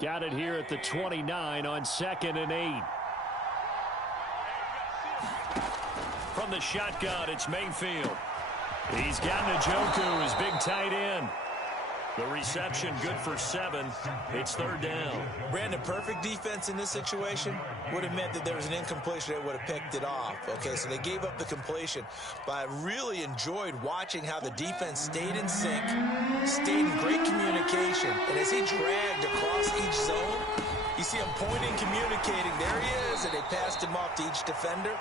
Got it here at the 29 on 2nd and 8. From the shotgun, it's Mayfield. He's got Njoku, his big tight end. The reception good for 7. It's 3rd down. Brandon, perfect defense in this situation would have meant that there was an incompletion that would have picked it off. Okay, so they gave up the completion. But I really enjoyed watching how the defense stayed in sync, stayed in great communication. And as he dragged across each zone, you see him pointing, communicating. There he is, and they passed him off to each defender.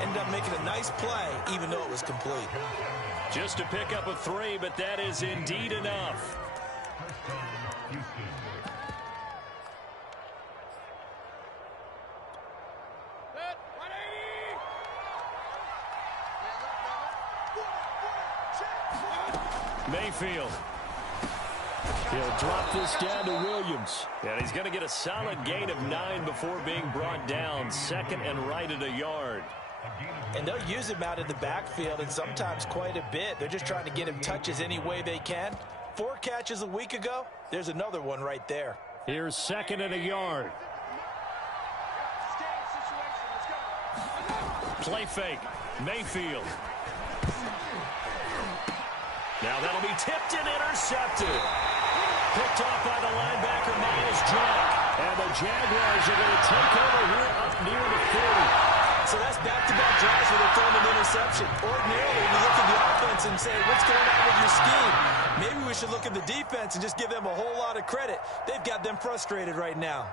Ended up making a nice play, even though it was complete. Just to pick up a 3, but that is indeed enough. Mayfield. He'll drop this down to Williams. And he's going to get a solid gain of 9 before being brought down. 2nd and right at a yard. And they'll use him out in the backfield, and sometimes quite a bit. They're just trying to get him touches any way they can. 4 catches a week ago. There's another one right there. Here's 2nd and a yard. Play fake. Mayfield. Now that'll be tipped and intercepted. Picked off by the linebacker, Miles Jack. And the Jaguars are going to take over here up near the 40. So that's back-to-back drives where they're throwing an interception. Ordinarily, we look at the offense and say, what's going on with your scheme? Maybe we should look at the defense and just give them a whole lot of credit. They've got them frustrated right now.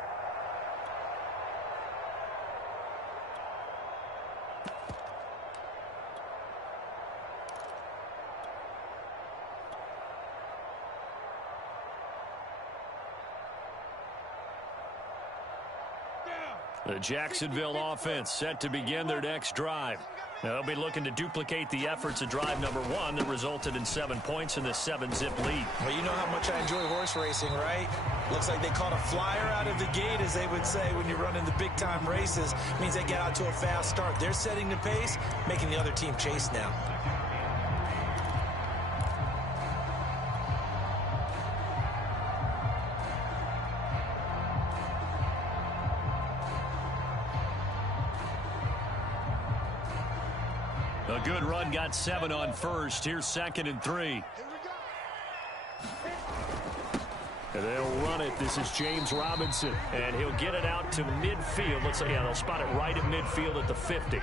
The Jacksonville offense set to begin their next drive. They'll be looking to duplicate the efforts of drive number 1 that resulted in 7 points in the 7-zip lead. Well, you know how much I enjoy horse racing, right? Looks like they caught a flyer out of the gate, as they would say when you're running the big-time races. Means they get out to a fast start. They're setting the pace, making the other team chase now. A good run, got 7 on first. Here's 2nd and 3. And they'll run it. This is James Robinson. And he'll get it out to midfield. Let's say, yeah, they'll spot it right at midfield at the 50.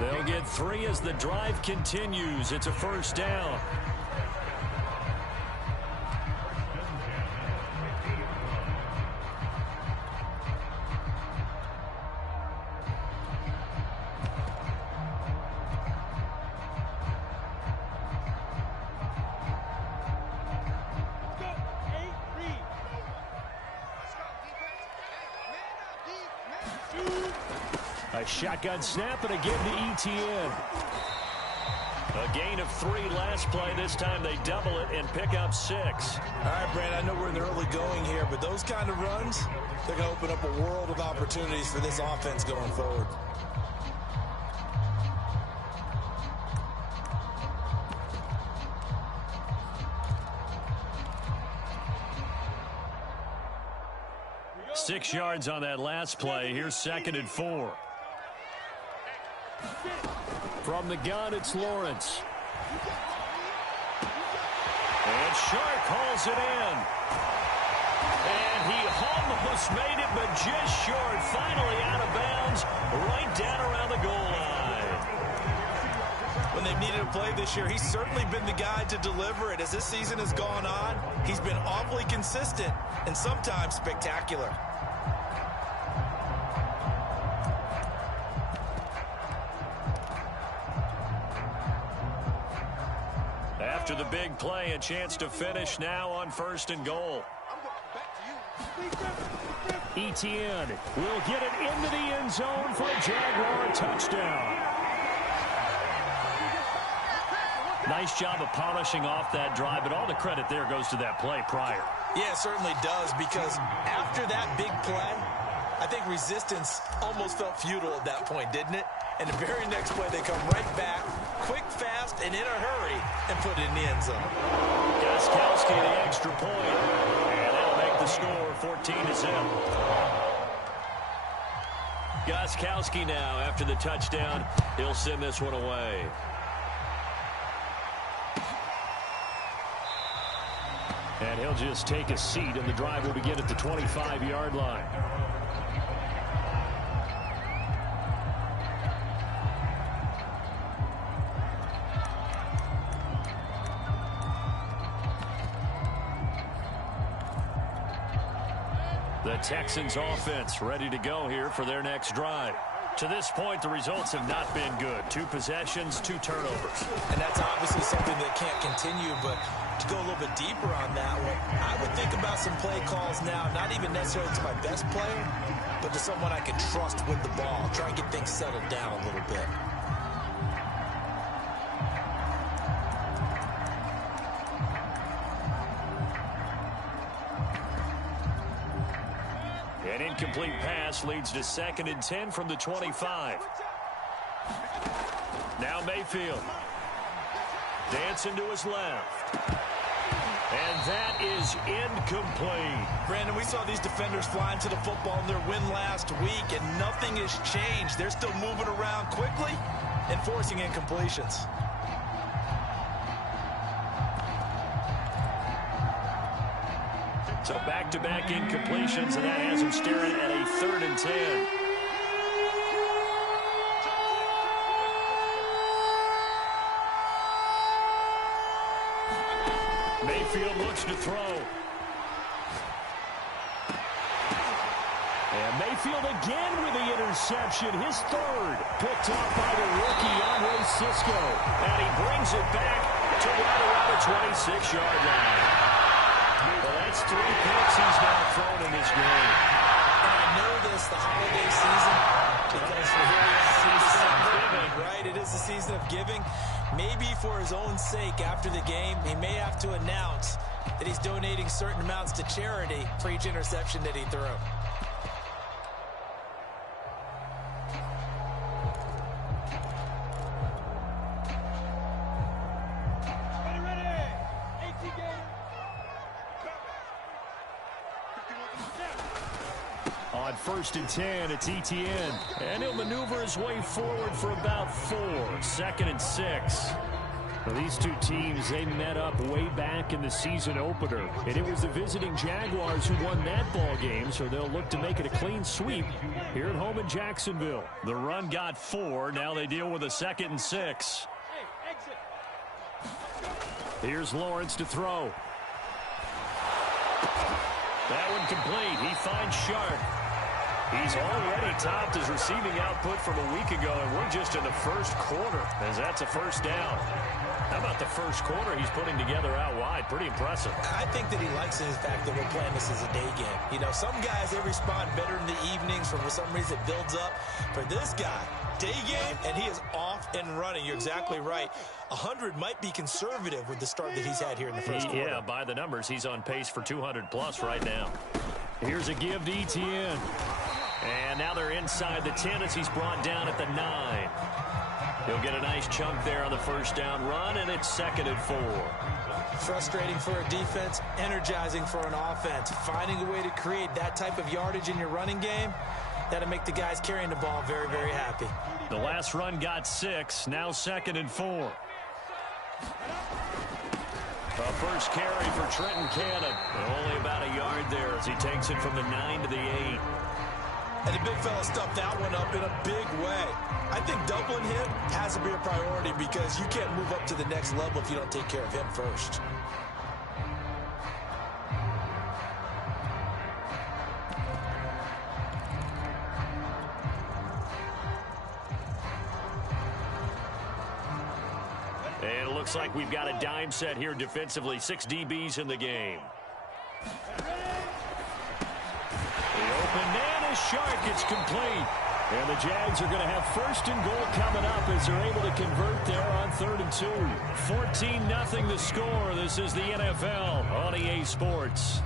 They'll get 3 as the drive continues. It's a 1st down. A shotgun snap, and again to Etienne. A gain of 3 last play. This time they double it and pick up 6. All right, Brad, I know we're in the early going here, but those kind of runs, they're going to open up a world of opportunities for this offense going forward. Six yards on that last play. Here's 2nd and 4. From the gun, it's Lawrence. And Shark hauls it in. And he almost made it, but just short. Finally out of bounds, right down around the goal line. When they've needed a play this year, he's certainly been the guy to deliver it. As this season has gone on, he's been awfully consistent and sometimes spectacular. After the big play, a chance to finish now on 1st and goal. Etienne will get it into the end zone for a Jaguar touchdown. Nice job of polishing off that drive, but all the credit there goes to that play prior. Yeah, it certainly does, because after that big play, I think resistance almost felt futile at that point, didn't it? And the very next play, they come right back, quick, fast, and in a hurry, and put it in the end zone. Gostkowski the extra point, and that'll make the score, 14-0. Gostkowski now after the touchdown. He'll send this one away. And he'll just take a seat, and the drive will begin at the 25-yard line. The Texans offense ready to go here for their next drive. To this point, the results have not been good. 2 possessions, 2 turnovers. And that's obviously something that can't continue, but to go a little bit deeper on that one, I would think about some play calls now, not even necessarily to my best player, but to someone I can trust with the ball. Try and get things settled down a little bit. An incomplete pass leads to 2nd and 10 from the 25. Now Mayfield. Dancing to his left. And that is incomplete. Brandon, we saw these defenders flying to the football in their win last week, and nothing has changed. They're still moving around quickly and forcing incompletions. So back-to-back incompletions, and that has him staring at a 3rd and 10. Mayfield looks to throw. And Mayfield again with the interception. His 3rd. Picked up by the rookie, Andre Cisco. And he brings it back to right around the 26-yard line. Well, that's 3 picks he's now thrown in this game. And I know this, the holiday season, because for him, it's the season of giving, right? It is the season of giving. Maybe for his own sake, after the game, he may have to announce that he's donating certain amounts to charity for each interception that he threw. On 1st and 10, it's Etienne. And he'll maneuver his way forward for about 4. 2nd and 6. Well, these 2 teams, they met up way back in the season opener. And it was the visiting Jaguars who won that ball game, so they'll look to make it a clean sweep here at home in Jacksonville. The run got 4. Now they deal with a 2nd and 6. Here's Lawrence to throw. That one complete. He finds Sharp. He's already topped his receiving output from a week ago, and we're just in the 1st quarter, as that's a 1st down. How about the 1st quarter he's putting together out wide? Pretty impressive. I think that he likes the fact that we're playing this as a day game. You know, some guys, they respond better in the evenings. For some reason, it builds up. For this guy, day game, and he is off and running. You're exactly right. 100 might be conservative with the start that he's had here in the 1st quarter. Yeah, by the numbers, he's on pace for 200-plus right now. Here's a give to Etienne. And now they're inside the 10 as he's brought down at the 9. He'll get a nice chunk there on the 1st down run, and it's 2nd and 4. Frustrating for a defense, energizing for an offense. Finding a way to create that type of yardage in your running game, that'll make the guys carrying the ball very, very happy. The last run got 6, now 2nd and 4. A first carry for Trenton Cannon. Only about a yard there as he takes it from the 9 to the 8. And the big fella stuffed that one up in a big way. I think doubling him has to be a priority because you can't move up to the next level if you don't take care of him first. And it looks like we've got a dime set here defensively. 6 DBs in the game. The open man is Shark. It's complete. And the Jags are going to have 1st and goal coming up as they're able to convert there on 3rd and 2. 14-0 the score. This is the NFL on EA Sports.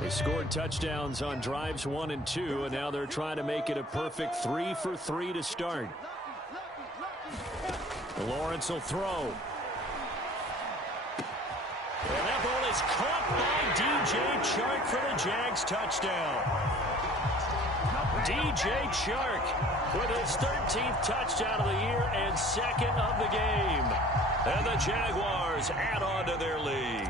They scored touchdowns on drives 1 and 2, and now they're trying to make it a perfect 3 for 3 to start. Lawrence will throw. is caught by D.J. Chark for the Jags touchdown. D.J. Chark with his 13th touchdown of the year and second of the game. And the Jaguars add on to their lead.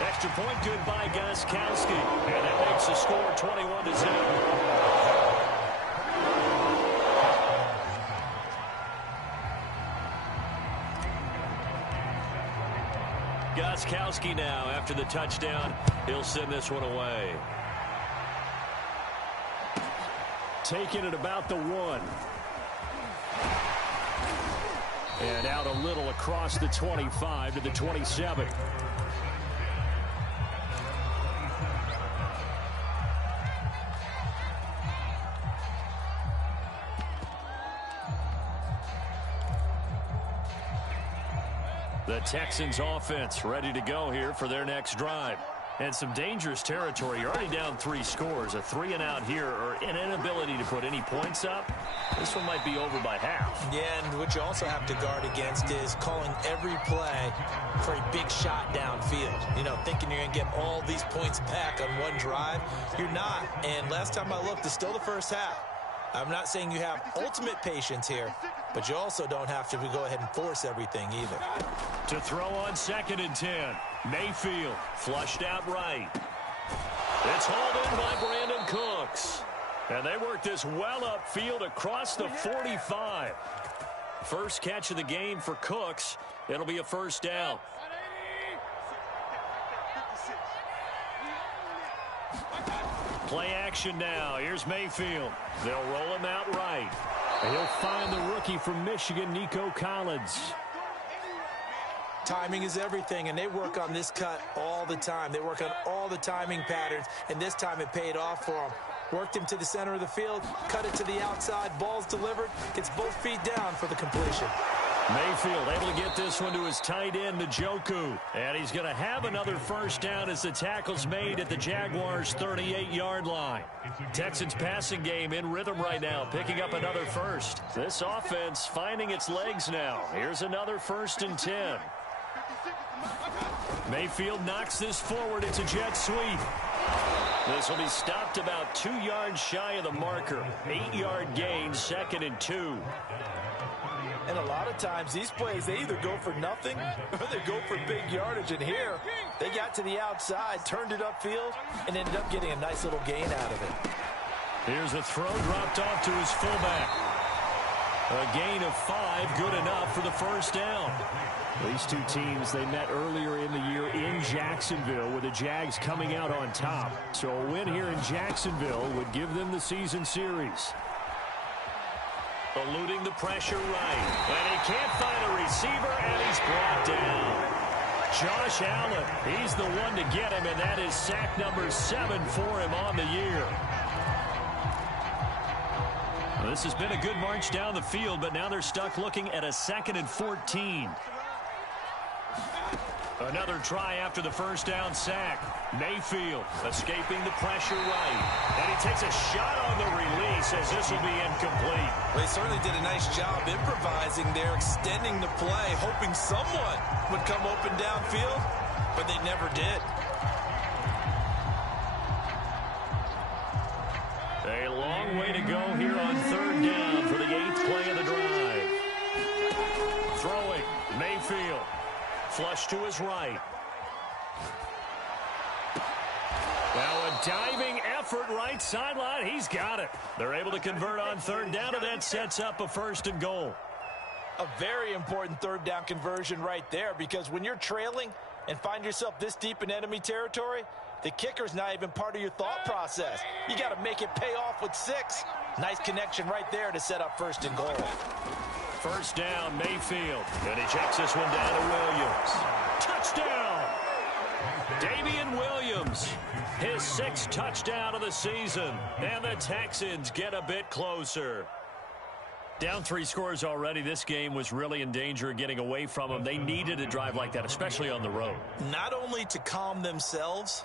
Extra point good by Gostkowski. And that makes the score 21-0. Gostkowski now after the touchdown. He'll send this one away. Taking it about the 1. And out a little across the 25 to the 27. The Texans offense ready to go here for their next drive. And some dangerous territory. You're already down 3 scores. A 3-and-out here or an inability to put any points up. This one might be over by half. Yeah, and what you also have to guard against is calling every play for a big shot downfield. You know, thinking you're going to get all these points back on one drive. You're not. And last time I looked, it's still the first half. I'm not saying you have ultimate patience here, but you also don't have to go ahead and force everything either. To throw on 2nd and 10. Mayfield flushed out right. It's hauled in by Brandon Cooks. And they work this well upfield across the 45. First catch of the game for Cooks. It'll be a first down. Play action now. Here's Mayfield. They'll roll him out right. And he'll find the rookie from Michigan, Nico Collins. Timing is everything, and they work on this cut all the time. They work on all the timing patterns, and this time it paid off for them. Worked him to the center of the field, cut it to the outside, ball's delivered, gets both feet down for the completion. Mayfield able to get this one to his tight end, Njoku. And he's going to have another first down as the tackle's made at the Jaguars' 38-yard line. Texans passing game in rhythm right now, picking up another first. This offense finding its legs now. Here's another 1st and 10. Mayfield knocks this forward. It's a jet sweep. This will be stopped about 2 yards shy of the marker. 8-yard gain, 2nd and 2. And a lot of times these plays, they either go for nothing or they go for big yardage. And here, they got to the outside, turned it upfield, and ended up getting a nice little gain out of it. Here's a throw dropped off to his fullback. A gain of 5, good enough for the first down. These two teams, they met earlier in the year in Jacksonville with the Jags coming out on top. So a win here in Jacksonville would give them the season series. Eluding the pressure right. And he can't find a receiver, and he's brought down. Josh Allen, he's the one to get him, and that is sack number 7 for him on the year. Well, this has been a good march down the field, but now they're stuck looking at a 2nd and 14. Another try after the first down sack. Mayfield escaping the pressure right. And he takes a shot on the release as this will be incomplete. Well, he certainly did a nice job improvising there, extending the play, hoping someone would come open downfield, but they never did. A long way to go here on 3rd down for the 8th play of the drive. Throwing, Mayfield. Flush to his right. Now a diving effort right sideline. He's got it. They're able to convert on 3rd down, and that sets up a 1st and goal. A very important 3rd down conversion right there, because when you're trailing and find yourself this deep in enemy territory, the kicker's not even part of your thought process. You got to make it pay off with 6. Nice connection right there to set up 1st and goal. First down, Mayfield. And he checks this one down to Williams. Touchdown! Damian Williams, his 6th touchdown of the season. And the Texans get a bit closer. Down 3 scores already. This game was really in danger of getting away from them. They needed a drive like that, especially on the road. Not only to calm themselves,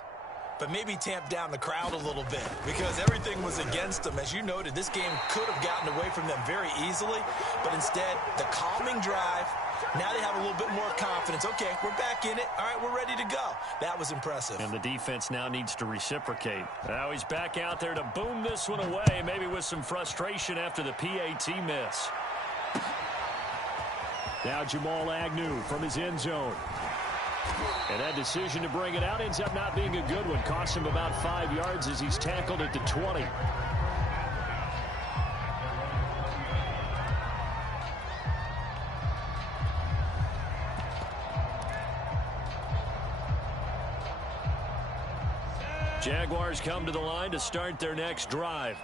but maybe tamp down the crowd a little bit because everything was against them. As you noted, this game could have gotten away from them very easily, but instead, the calming drive, now they have a little bit more confidence. Okay, we're back in it. All right, we're ready to go. That was impressive. And the defense now needs to reciprocate. Now he's back out there to boom this one away, maybe with some frustration after the PAT miss. Now Jamal Agnew from his end zone. And that decision to bring it out ends up not being a good one. Costs him about 5 yards as he's tackled at the 20. Jaguars come to the line to start their next drive.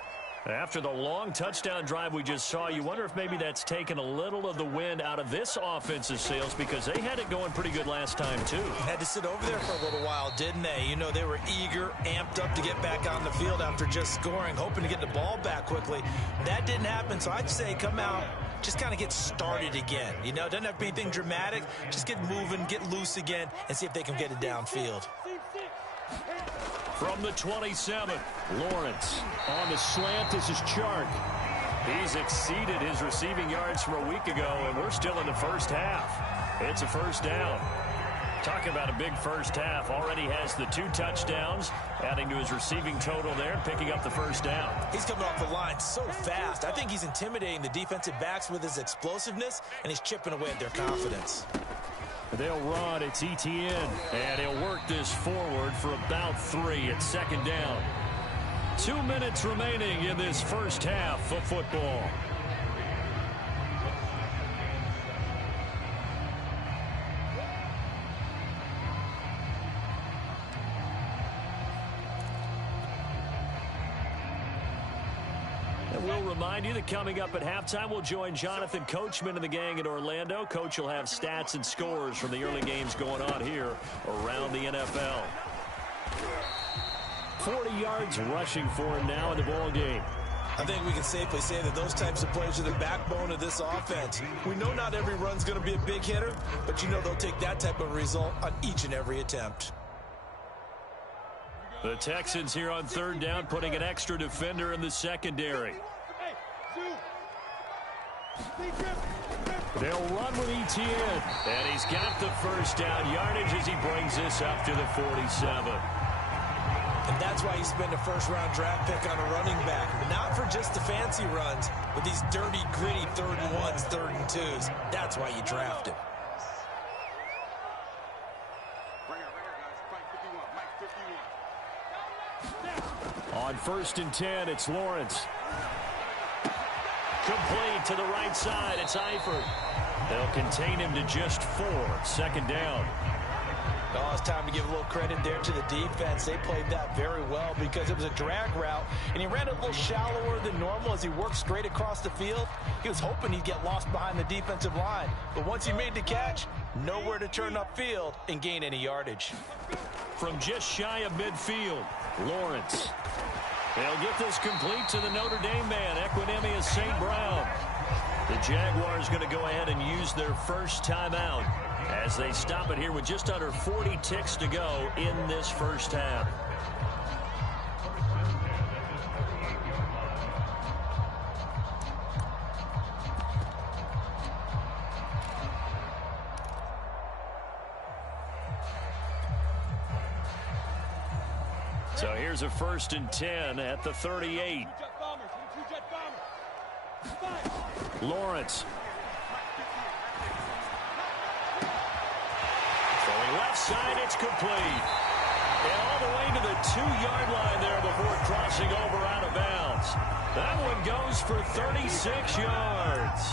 After the long touchdown drive we just saw, you wonder if maybe that's taken a little of the wind out of this offensive sails because they had it going pretty good last time, too. Had to sit over there for a little while, didn't they? You know, they were eager, amped up to get back on the field after just scoring, hoping to get the ball back quickly. That didn't happen, so I'd say come out, just kind of get started again. You know, it doesn't have to be anything dramatic. Just get moving, get loose again, and see if they can get it downfield. From the 27, Lawrence on the slant. This is Chark. He's exceeded his receiving yards from a week ago, and we're still in the first half. It's a first down. Talking about a big first half. Already has the 2 touchdowns, adding to his receiving total there and picking up the first down. He's coming off the line so fast. I think he's intimidating the defensive backs with his explosiveness, and he's chipping away at their confidence. They'll run. It's Etienne. And he'll work this forward for about 3. It's second down. 2 minutes remaining in this first half of football. We'll remind you that coming up at halftime, we'll join Jonathan Coachman and the gang in Orlando. Coach will have stats and scores from the early games going on here around the NFL. 40 yards rushing for him now in the ball game. I think we can safely say that those types of plays are the backbone of this offense. We know not every run's going to be a big hitter, but you know they'll take that type of result on each and every attempt. The Texans here on third down, putting an extra defender in the secondary. They'll run with Etienne, and he's got the first down yardage as he brings this up to the 47. And that's why you spend a first-round draft pick on a running back. Not for just the fancy runs, but these dirty, gritty 3rd and 1s, 3rd and 2s. That's why you draft him. On 1st and 10, it's Lawrence. Complete to the right side. It's Eifert. They'll contain him to just 4. Second down. Oh, it's time to give a little credit there to the defense. They played that very well because it was a drag route, and he ran it a little shallower than normal as he worked straight across the field. He was hoping he'd get lost behind the defensive line, but once he made the catch, nowhere to turn upfield and gain any yardage. From just shy of midfield, Lawrence. They'll get this complete to the Notre Dame man, Equinemius St. Brown. The Jaguars going to go ahead and use their first timeout as they stop it here with just under 40 ticks to go in this first half. So here's a 1st and 10 at the 38. Lawrence. Throwing left side, it's complete. And all the way to the 2-yard line there before crossing over out of bounds. That one goes for 36 yards.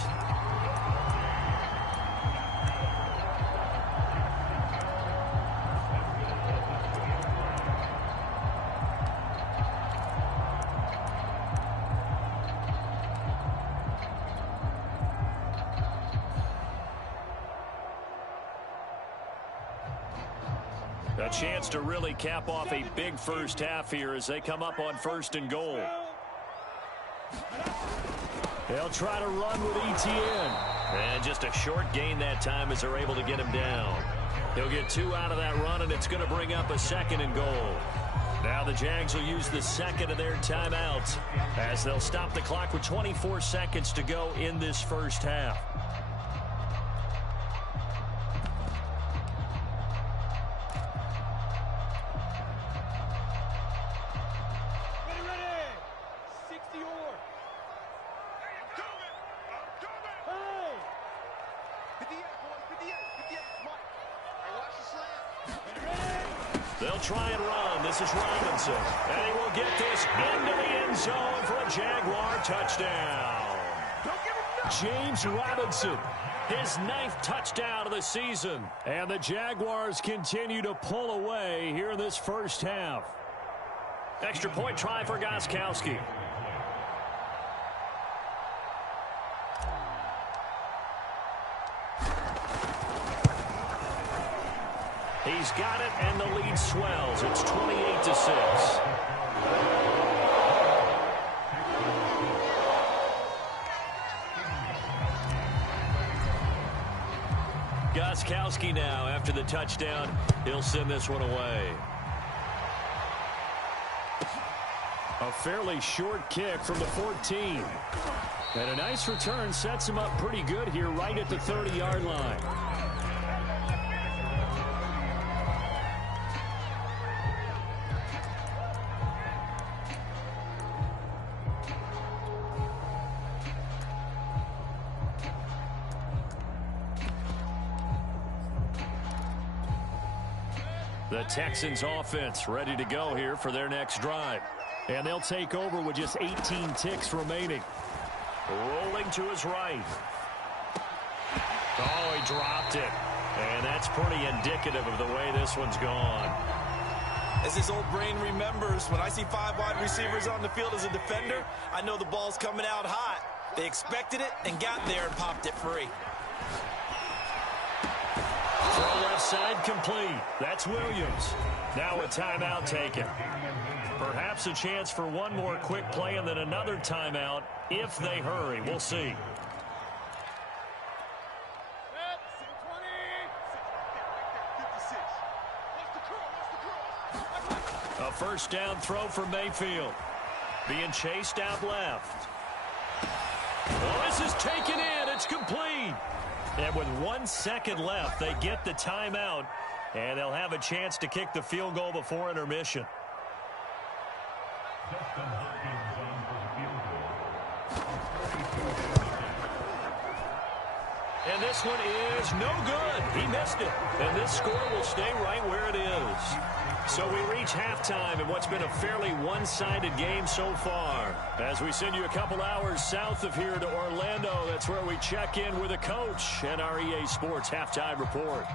A chance to really cap off a big first half here as they come up on 1st and goal. They'll try to run with Etienne. And just a short gain that time as they're able to get him down. He'll get 2 out of that run, and it's going to bring up a 2nd and goal. Now the Jags will use the second of their timeouts as they'll stop the clock with 24 seconds to go in this first half. They'll try and run. This is Robinson. And he will get this into the end zone for a Jaguar touchdown. James Robinson, his 9th touchdown of the season. And the Jaguars continue to pull away here in this first half. Extra point try for Gostkowski. He's got it, and the lead swells. It's 28-6. Gostkowski now, after the touchdown, he'll send this one away. A fairly short kick from the 14. And a nice return sets him up pretty good here right at the 30-yard line. The Texans offense ready to go here for their next drive. And they'll take over with just 18 ticks remaining. Rolling to his right. Oh, he dropped it. And that's pretty indicative of the way this one's gone. As his old brain remembers, when I see 5 wide receivers on the field as a defender, I know the ball's coming out hot. They expected it and got there and popped it free. Throw left side complete. That's Williams. Now a timeout taken. Perhaps a chance for one more quick play and then another timeout if they hurry. We'll see. A first down throw for Mayfield. Being chased out left. Well, this is taken in. It's complete. And with 1 second left, they get the timeout, and they'll have a chance to kick the field goal before intermission. And this one is no good. He missed it. And this score will stay right where it is. So we reach halftime in what's been a fairly one-sided game so far. As we send you a couple hours south of here to Orlando, that's where we check in with a coach and our EA Sports Halftime Report.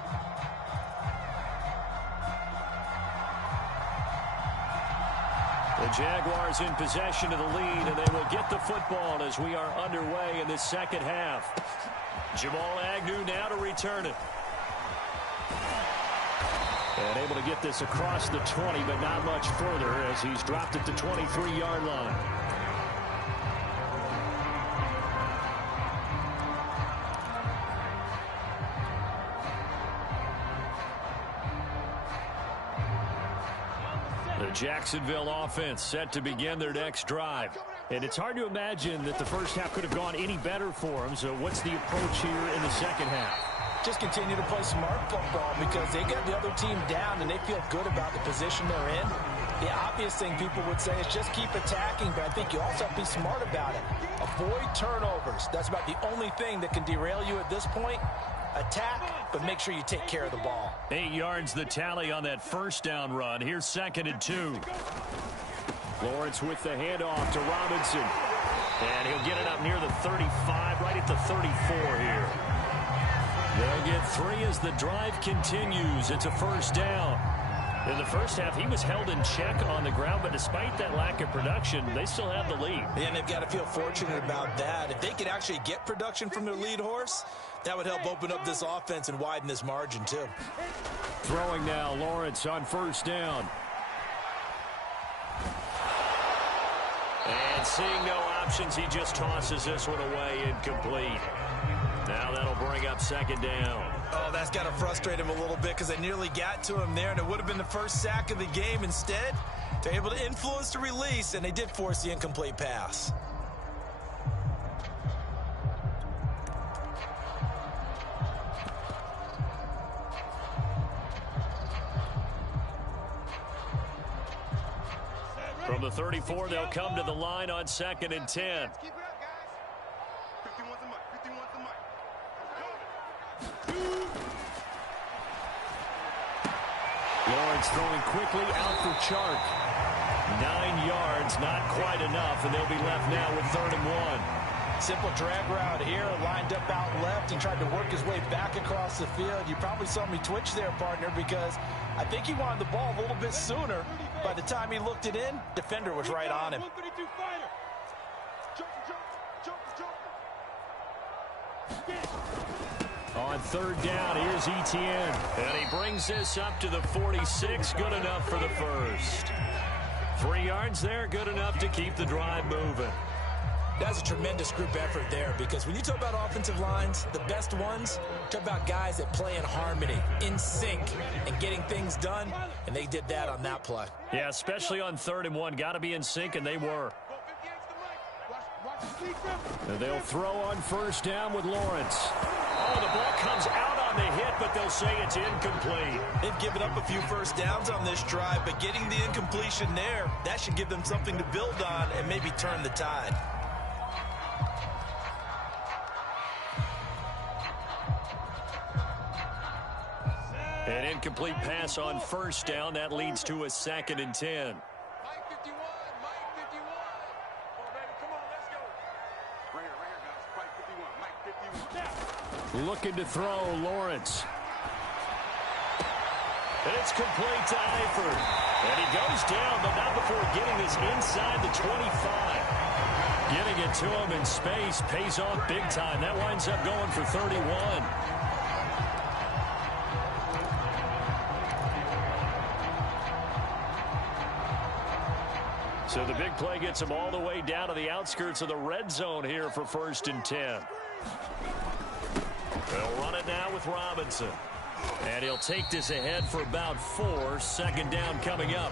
The Jaguars in possession of the lead, and they will get the football as we are underway in this second half. Jamal Agnew now to return it. And able to get this across the 20, but not much further as he's dropped at the 23-yard line. The Jacksonville offense set to begin their next drive. And it's hard to imagine that the first half could have gone any better for them. So what's the approach here in the second half? Just continue to play smart football because they got the other team down and they feel good about the position they're in. The obvious thing people would say is just keep attacking, but I think you also have to be smart about it. Avoid turnovers. That's about the only thing that can derail you at this point. Attack, but make sure you take care of the ball. 8 yards the tally on that first down run. Here's 2nd and 2. Lawrence with the handoff to Robinson. And he'll get it up near the 35, right at the 34 here. They'll get 3 as the drive continues. It's a first down. In the first half, he was held in check on the ground, but despite that lack of production, they still have the lead. And they've got to feel fortunate about that. If they could actually get production from their lead horse, that would help open up this offense and widen this margin, too. Throwing now, Lawrence on first down. And seeing no options, he just tosses this one away incomplete. Now that'll bring up 2nd down. Oh, that's got to frustrate him a little bit because they nearly got to him there, and it would have been the first sack of the game. Instead, They're able to influence the release, and they did force the incomplete pass. From the 34, they'll come to the line on 2nd and 10. Lawrence throwing quickly out for Chark. 9 yards, not quite enough, and they'll be left now with 3rd and 1. Simple drag route here, lined up out left and tried to work his way back across the field. You probably saw me twitch there, partner, because I think he wanted the ball a little bit sooner. By the time he looked it in, defender was right on him. On 3rd down, here's Etienne. And he brings this up to the 46. Good enough for the first. 3 yards there, good enough to keep the drive moving. That's a tremendous group effort there, because when you talk about offensive lines, the best ones, talk about guys that play in harmony, in sync, and getting things done, and they did that on that play. Yeah, especially on 3rd and 1. Got to be in sync, and they were. And they'll throw on 1st down with Lawrence. Oh, the ball comes out on the hit, but they'll say it's incomplete. They've given up a few first downs on this drive, but getting the incompletion there, that should give them something to build on and maybe turn the tide. An incomplete pass on 1st down. That leads to a 2nd and 10. Looking to throw, Lawrence. And it's complete to Eifert. And he goes down, but not before getting this inside the 25. Getting it to him in space pays off big time. That winds up going for 31. So the big play gets him all the way down to the outskirts of the red zone here for 1st and 10. They'll run it now with Robinson. And he'll take this ahead for about 4. 2nd down coming up.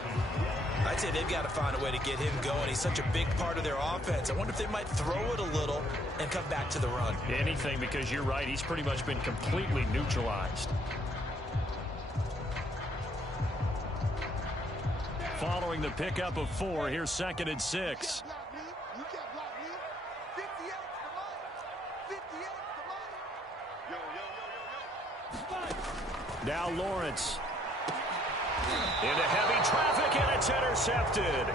I'd say they've got to find a way to get him going. He's such a big part of their offense. I wonder if they might throw it a little and come back to the run. Anything, because you're right. He's pretty much been completely neutralized. Following the pickup of 4, here's 2nd and 6. Now Lawrence. Into heavy traffic, and it's intercepted.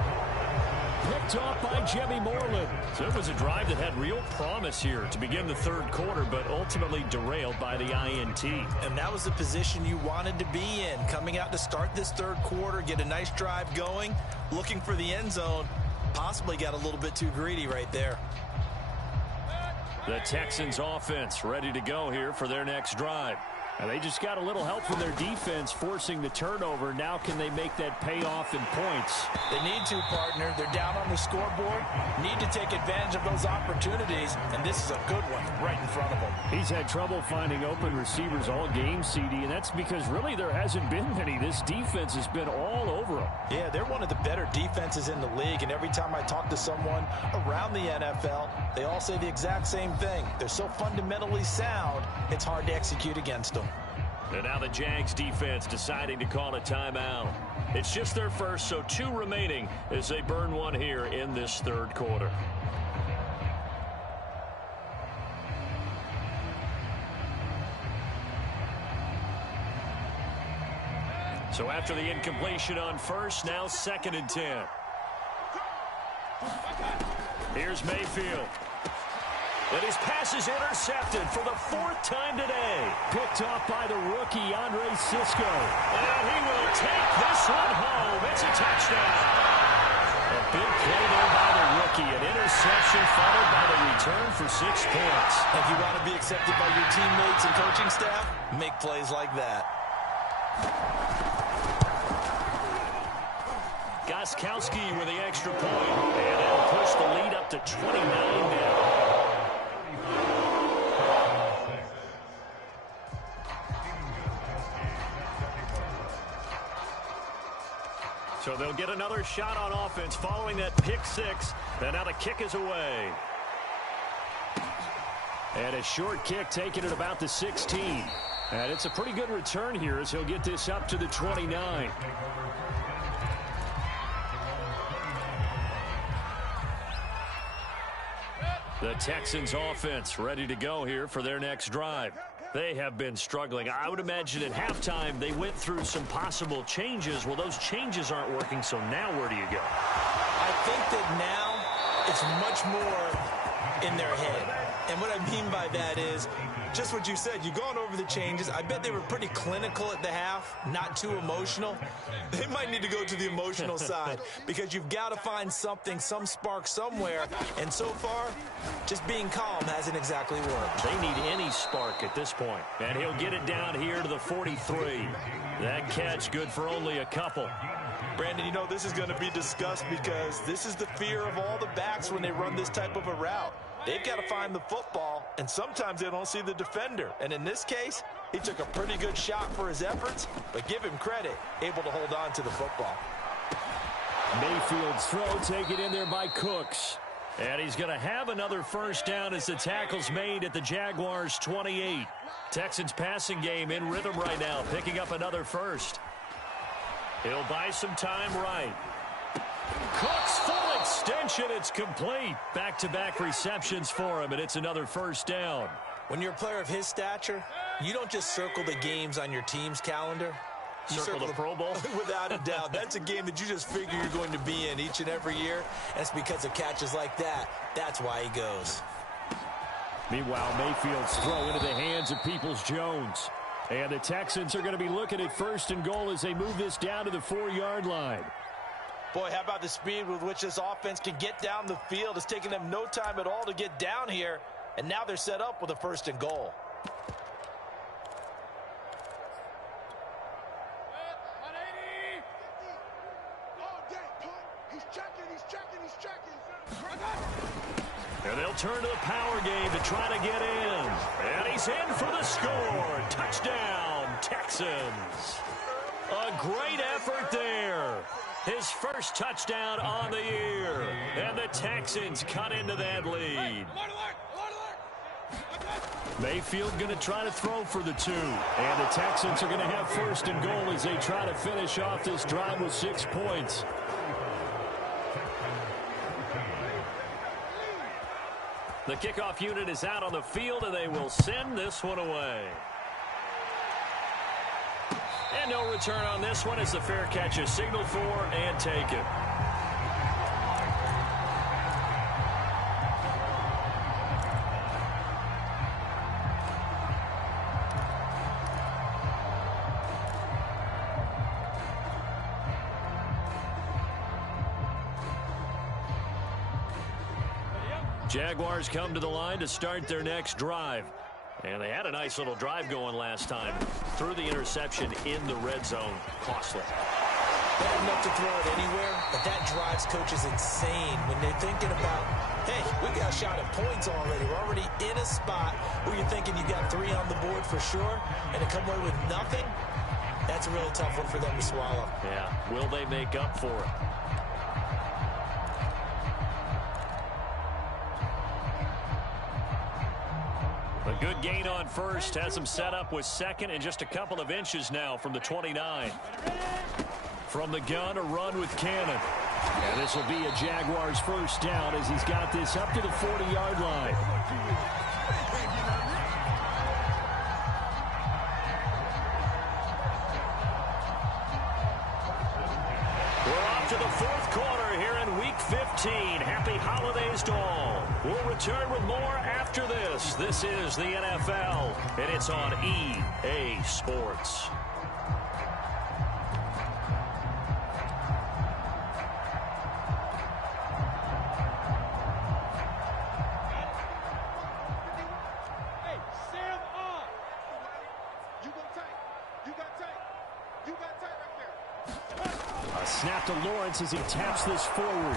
Picked off by Jimmy Moreland. So it was a drive that had real promise here to begin the 3rd quarter, but ultimately derailed by the INT. And that was the position you wanted to be in. Coming out to start this 3rd quarter, get a nice drive going, looking for the end zone. Possibly got a little bit too greedy right there. The Texans offense ready to go here for their next drive. And they just got a little help from their defense forcing the turnover. Now can they make that pay off in points? They need to, partner. They're down on the scoreboard. Need to take advantage of those opportunities, and this is a good one right in front of them. He's had trouble finding open receivers all game, CD, and that's because really there hasn't been many. This defense has been all over them. Yeah, they're one of the better defenses in the league, and every time I talk to someone around the NFL, they all say the exact same thing. They're so fundamentally sound, it's hard to execute against them. And now the Jags defense deciding to call a timeout. It's just their first, so 2 remaining as they burn one here in this 3rd quarter. So after the incompletion on 1st, now 2nd and 10. Here's Mayfield. And his pass is intercepted for the 4th time today. Picked off by the rookie, Andre Sisco. And he will take this one home. It's a touchdown. A big play there by the rookie. An interception followed by the return for 6 points. If you want to be accepted by your teammates and coaching staff, make plays like that. Gostkowski with the extra point. And that'll push the lead up to 29 now. So they'll get another shot on offense following that pick six. And now the kick is away. And a short kick taken at about the 16. And it's a pretty good return here as he'll get this up to the 29. The Texans offense ready to go here for their next drive. They have been struggling. I would imagine at halftime they went through some possible changes. Well, those changes aren't working, so now where do you go? I think that now it's much more in their head. And what I mean by that is just what you said. You've gone over the changes. I bet they were pretty clinical at the half, not too emotional. They might need to go to the emotional side because you've got to find something, some spark somewhere. And so far, just being calm hasn't exactly worked. They need any spark at this point. And he'll get it down here to the 43. That catch good for only a couple. Brandon, you know, this is going to be discussed because this is the fear of all the backs when they run this type of a route. They've got to find the football, and sometimes they don't see the defender. And in this case, he took a pretty good shot for his efforts, but give him credit, able to hold on to the football. Mayfield's throw taken in there by Cooks. And he's going to have another first down as the tackle's made at the Jaguars' 28. Texans passing game in rhythm right now, picking up another first. He'll buy some time right. Cooks full extension. It's complete. Back-to-back receptions for him, and it's another first down. When you're a player of his stature, you don't just circle the games on your team's calendar. You circle the Pro Bowl? Without a doubt. That's a game that you just figure you're going to be in each and every year. And it's because of catches like that. That's why he goes. Meanwhile, Mayfield's throw into the hands of Peoples-Jones. And the Texans are going to be looking at first and goal as they move this down to the 4-yard line. Boy, how about the speed with which this offense can get down the field? It's taking them no time at all to get down here. And now they're set up with a first and goal. And they'll turn to the power game to try to get in. And he's in for the score. Touchdown, Texans. A great effort there. His first touchdown on the year. And the Texans cut into that lead. Mayfield going to try to throw for the 2. And the Texans are going to have first and goal as they try to finish off this drive with 6 points. The kickoff unit is out on the field, and they will send this one away. And no return on this one as the fair catch is signaled for and taken. Jaguars come to the line to start their next drive. And they had a nice little drive going last time. Threw the interception in the red zone. Costly. Bad enough to throw it anywhere, but that drives coaches insane when they're thinking about, hey, we got a shot at points already. We're already in a spot where you're thinking you got 3 on the board for sure, and to come away with nothing, that's a really tough one for them to swallow. Yeah, will they make up for it? A good gain on first has him set up with second and just a couple of inches now from the 29. From the gun, a run with Cannon. And this will be a Jaguars first down as he's got this up to the 40-yard line. We're off to the fourth quarter here in Week 15. Happy holidays to all. We'll return with more after this. This is the NFL, and it's on EA Sports. Hey, Sam on. You go tight. You got tight. You got tight right there. A snap to Lawrence as he taps this forward.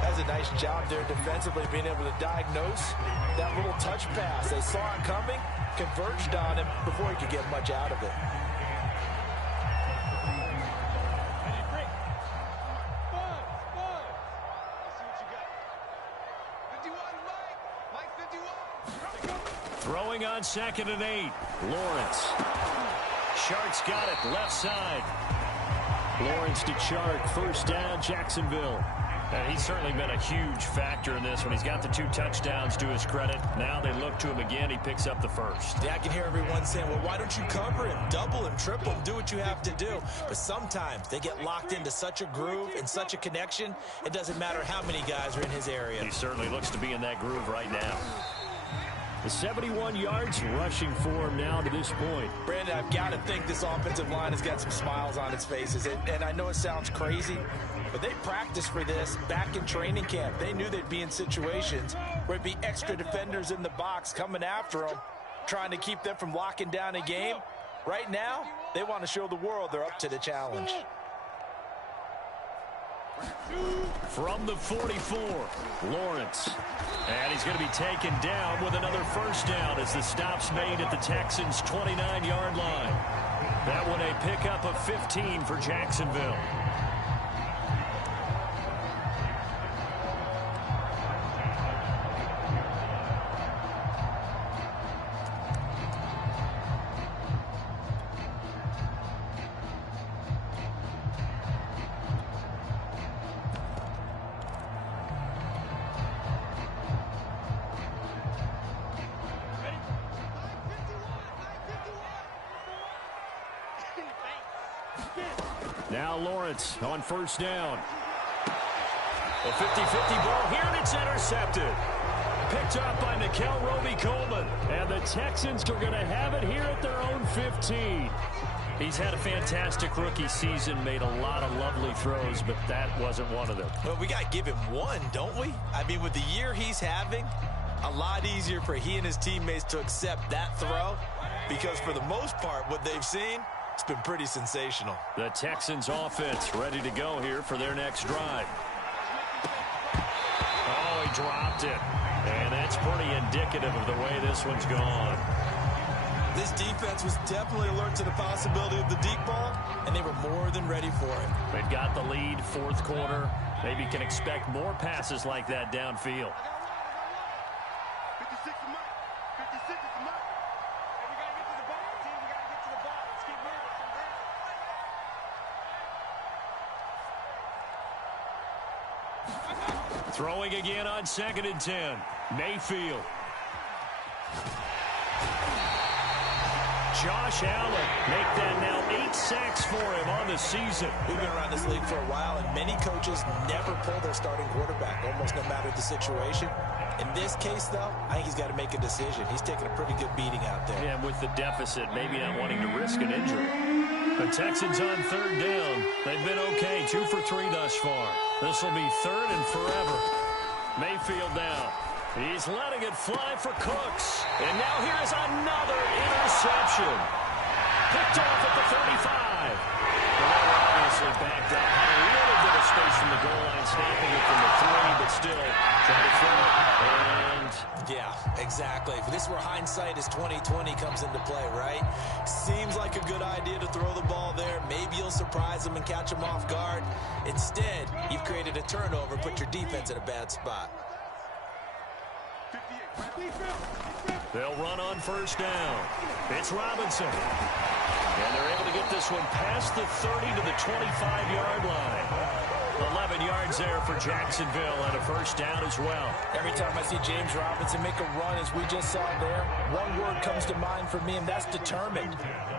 That's a nice job there defensively, being able to diagnose that little touch pass. They saw it coming, converged on him before he could get much out of it. Throwing on 2nd and 8. Lawrence. Chark's got it, left side. Lawrence to Chark, 1st down, Jacksonville. And he's certainly been a huge factor in this one. He's got the 2 touchdowns to his credit. Now they look to him again. He picks up the 1st. Yeah, I can hear everyone saying, well, why don't you cover him, double him, triple him, do what you have to do. But sometimes they get locked into such a groove and such a connection, it doesn't matter how many guys are in his area. He certainly looks to be in that groove right now. The 71 yards rushing for him now to this point. Brandon, I've got to think this offensive line has got some smiles on its faces. And I know it sounds crazy, but they practiced for this back in training camp. They knew they'd be in situations where it'd be extra defenders in the box coming after them, trying to keep them from locking down a game. Right now, they want to show the world they're up to the challenge. From the 44, Lawrence. And he's going to be taken down with another 1st down as the stop's made at the Texans' 29-yard line. That one a pickup of 15 for Jacksonville. Now Lawrence on 1st down. A 50-50 ball here, and it's intercepted. Picked up by Nickel Roby-Coleman. And the Texans are going to have it here at their own 15. He's had a fantastic rookie season, made a lot of lovely throws, but that wasn't one of them. Well, we got to give him one, don't we? I mean, with the year he's having, a lot easier for he and his teammates to accept that throw, because for the most part, what they've seen, it's been pretty sensational. The Texans offense ready to go here for their next drive. Oh, he dropped it. And that's pretty indicative of the way this one's gone. This defense was definitely alert to the possibility of the deep ball, and they were more than ready for it. They've got the lead, 4th quarter. Maybe can expect more passes like that downfield. 56 is mine. 56 is mine. And we got to get to the ball, team. We got to get to the ball. Let's keep moving. Throwing again on 2nd and 10. Mayfield. Josh Allen make that now 8 sacks for him on the season. We've been around this league for a while, and many coaches never pull their starting quarterback, almost no matter the situation. In this case, though, I think he's got to make a decision. He's taking a pretty good beating out there. Yeah, and with the deficit, maybe not wanting to risk an injury. The Texans on 3rd down. They've been okay, 2 for 3 thus far. This will be 3rd and forever. Mayfield now. He's letting it fly for Cooks. And now here is another interception. Picked off at the 35. Well, they were obviously backed up. Had a little bit of space from the goal line, snapping it from the 3, but still trying to throw it. And yeah, exactly. This is where hindsight is 20/20 comes into play, right? Seems like a good idea to throw the ball there. Maybe you'll surprise them and catch them off guard. Instead, you've created a turnover, put your defense in a bad spot. They'll run on 1st down. It's Robinson. And they're able to get this one past the 30 to the 25-yard line. 11 yards there for Jacksonville and a 1st down as well. Every time I see James Robinson make a run, as we just saw there, one word comes to mind for me, and that's determined.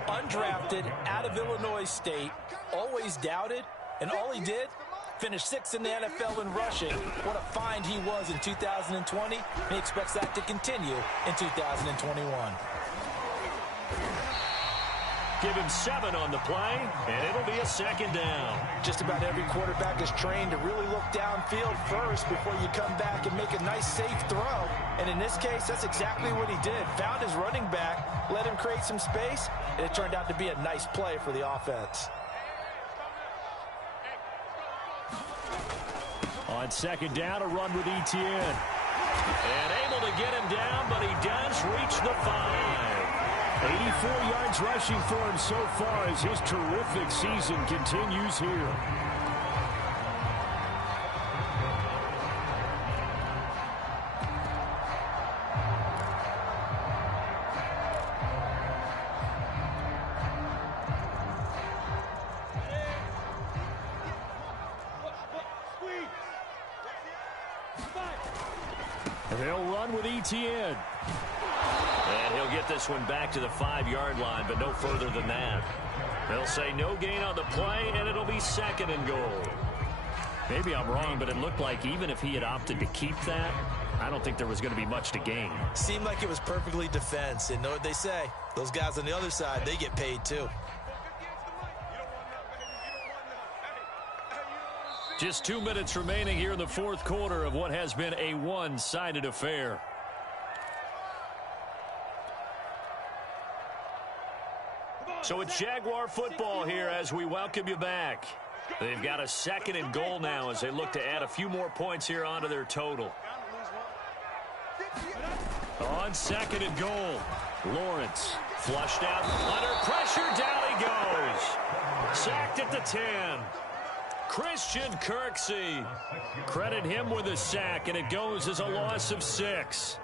Undrafted, out of Illinois State, always doubted, and all he did, finished 6th in the NFL in rushing. What a find he was in 2020. He expects that to continue in 2021. Give him 7 on the play, and it'll be a 2nd down. Just about every quarterback is trained to really look downfield first before you come back and make a nice, safe throw. And in this case, that's exactly what he did. Found his running back, let him create some space, and it turned out to be a nice play for the offense. On 2nd down, a run with Etienne. And able to get him down, but he does reach the 5. 84 yards rushing for him so far as his terrific season continues here. They'll run with ETN. And he'll get this one back to the 5-yard line, but no further than that. They'll say no gain on the play, and it'll be 2nd and goal. Maybe I'm wrong, but it looked like even if he had opted to keep that, I don't think there was going to be much to gain. Seemed like it was perfectly defense. And know what they say? Those guys on the other side, they get paid too. Just 2 minutes remaining here in the 4th quarter of what has been a one-sided affair. So it's Jaguar football here as we welcome you back. They've got a 2nd and goal now as they look to add a few more points here onto their total. On 2nd and goal, Lawrence flushed out under pressure. Down he goes. Sacked at the 10. Christian Kirksey. Credit him with a sack, and it goes as a loss of 6.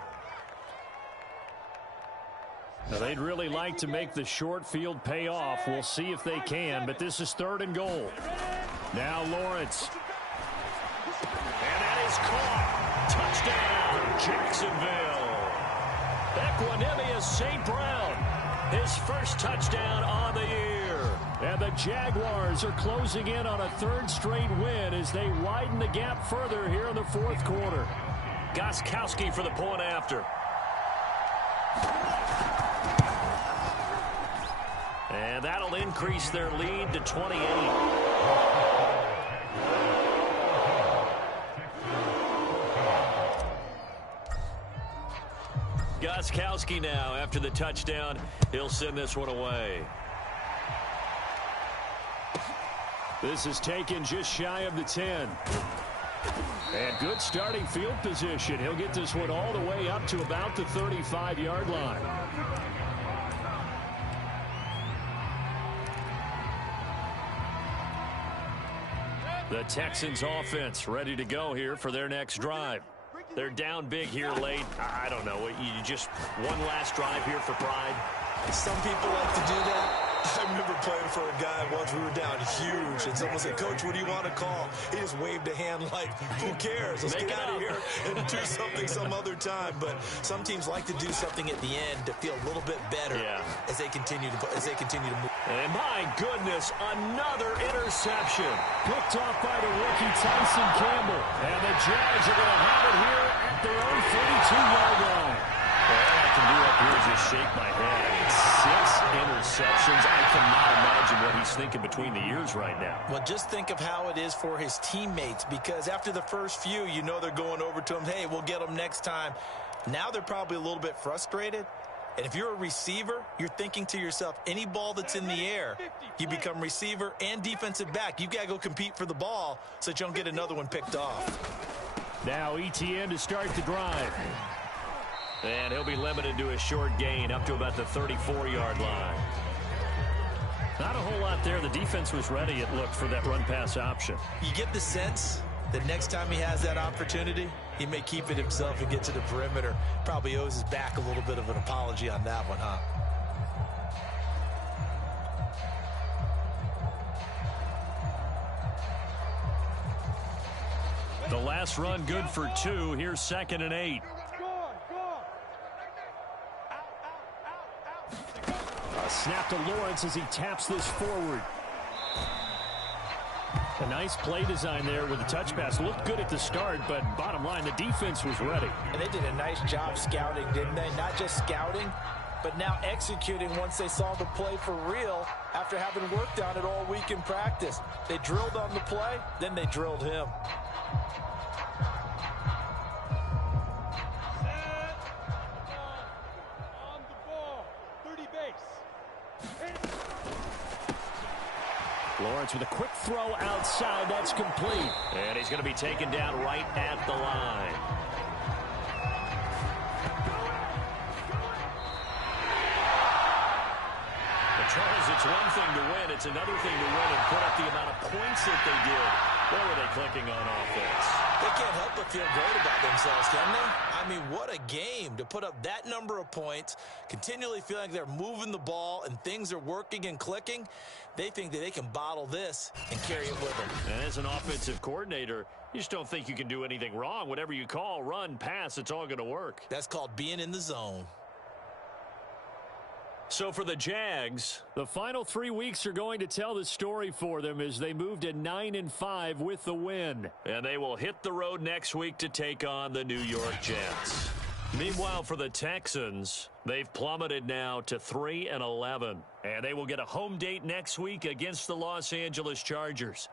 Now, they'd really like to make the short field pay off. We'll see if they can, but this is 3rd and goal. Now Lawrence. And that is caught. Touchdown, Jacksonville. Equanimous St. Brown. His first touchdown on the year. And the Jaguars are closing in on a 3rd straight win as they widen the gap further here in the 4th quarter. Gostkowski for the point after. And that'll increase their lead to 28. Gostkowski now, after the touchdown, he'll send this one away. This is taken just shy of the 10. And good starting field position. He'll get this one all the way up to about the 35-yard line. The Texans offense ready to go here for their next drive. They're down big here late. I don't know. You just one last drive here for pride. Some people like to do that. I remember playing for a guy once. We were down huge, and someone said, "Coach, what do you want to call?" He just waved a hand like, "Who cares? Let's get out of here and do something some other time." But some teams like to do something at the end to feel a little bit better as they continue to move. And my goodness, another interception picked off by the rookie Tyson Campbell, and the Jags are going to have it here at their own 32-yard line. All I can do up here is just shake my head. 6 interceptions. I cannot imagine what he's thinking between the ears right now. Well, just think of how it is for his teammates, because after the first few, you know they're going over to him, "Hey, we'll get them next time." Now they're probably a little bit frustrated. And if you're a receiver, you're thinking to yourself, any ball that's in the air, you become receiver and defensive back. You've got to go compete for the ball so that you don't get another one picked off. Now ETN to start the drive. And he'll be limited to a short gain up to about the 34-yard line. Not a whole lot there. The defense was ready, it looked, for that run-pass option. You get the sense that next time he has that opportunity, he may keep it himself and get to the perimeter. Probably owes his back a little bit of an apology on that one, huh? The last run good for 2. Here's 2nd and 8. A snap to Lawrence as he taps this forward. A nice play design there with the touch pass. Looked good at the start, but bottom line, the defense was ready. And they did a nice job scouting, didn't they? Not just scouting, but now executing once they saw the play for real after having worked on it all week in practice. They drilled on the play, then they drilled him. On the ball, 30 base. Lawrence with a quick throw outside. That's complete. And he's going to be taken down right at the line. But Charles, it's one thing to win. It's another thing to win and put up the amount of points that they did. What were they clicking on offense? They can't help but feel great about themselves, can they? I mean, what a game to put up that number of points, continually feeling like they're moving the ball and things are working and clicking. They think that they can bottle this and carry it with them. And as an offensive coordinator, You just don't think you can do anything wrong. Whatever you call, run, pass, it's all going to work. That's called being in the zone. So for the Jags, the final 3 weeks are going to tell the story for them as they move to 9-5 with the win. And they will hit the road next week to take on the New York Jets. Meanwhile, for the Texans, they've plummeted now to 3-11. And they will get a home date next week against the Los Angeles Chargers.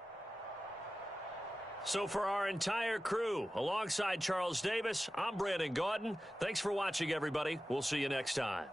So for our entire crew, alongside Charles Davis, I'm Brandon Gaudin. Thanks for watching, everybody. We'll see you next time.